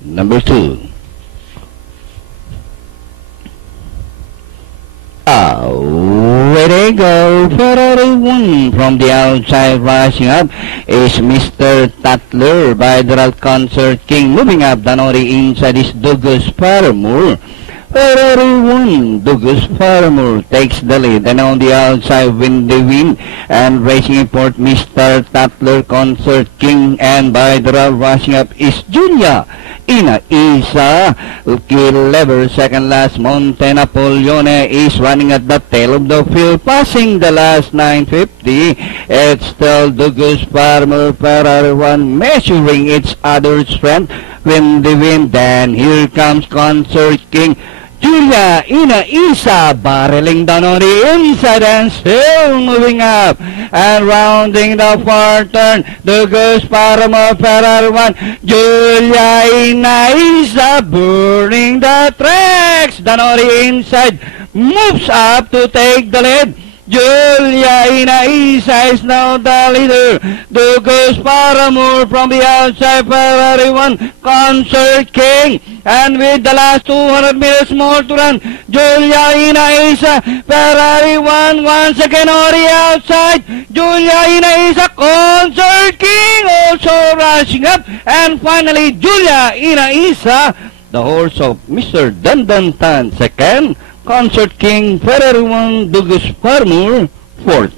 Number 2. Away they go. Ferrari 1 from the outside. Rushing up is Mr. Tatler by the Concert King. Moving up, Danori inside is Douglas Paramore. Ferrari 1, Douglas Paramore takes the lead, and on the outside, Windy Wind and Racing Import, Mr. Tatler, Concert King, and by the rushing up is Julia Ina Isa. Lever, second last, Monte Napoleone is running at the tail of the field, passing the last 950. It's still Douglas Paramore, Ferrari 1, measuring its other strength. Windy Wind, then here comes Concert King. Julia Ina Isa barreling down on the inside and still moving up and rounding the far turn. Douglas Paramore, Ferrari 1. Julia Ina Isa burning the tracks. Down on the inside moves up to take the lead. Julia Ina Isa is now the leader. Douglas Paramore from the outside, Ferrari 1, Concert King. And with the last 200 meters more to run, Julia Ina Isa, Ferrari 1, once again on the outside. Julia Ina Isa, Concert King also rushing up. And finally, Julia Ina Isa, the horse of Mr. Dandantan, second. Concert King, Ferrari 1, Douglas Paramore, fourth.